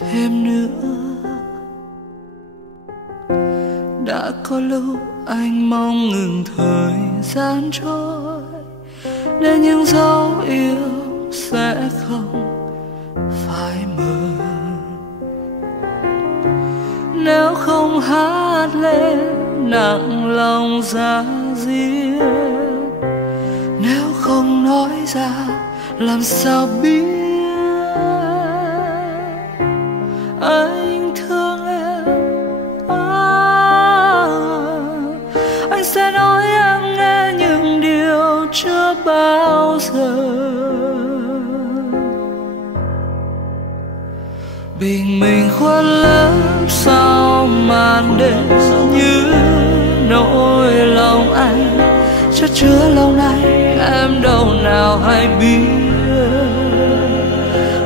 thêm nữa. Đã có lúc anh mong ngừng thời gian trôi, để những dấu yêu sẽ không phải mơ. Nếu không hát lên nặng lòng ra diết, nếu không nói ra làm sao biết anh thương em. Anh sẽ nói em nghe những điều chưa bao giờ. Bình minh khuất lấp sau màn đêm, như nỗi lòng anh chất chứa lâu nay em đâu nào hay biết.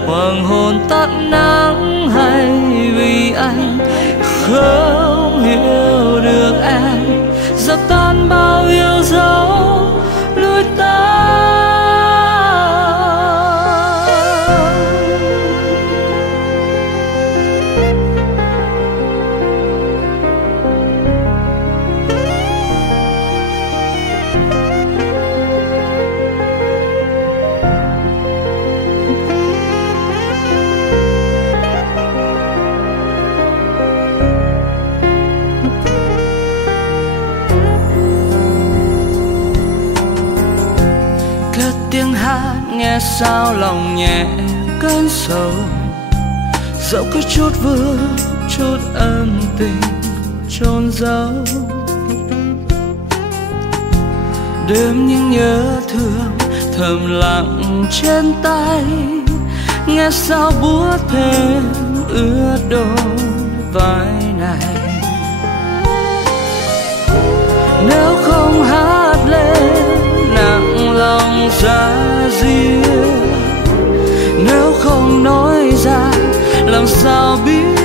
Hoàng hôn tắt nắng hay vì anh không hiểu được em, dập tan bao yêu dấu lối ta. Tiếng hát nghe sao lòng nhẹ cơn sầu, dẫu có chút vui chút ân tình chôn giấu. Đêm những nhớ thương thầm lặng trên tay, nghe sao buốt thêm ướt đôi vai này. Nếu không hát lên nặng lòng ra riêng, nếu không nói ra làm sao biết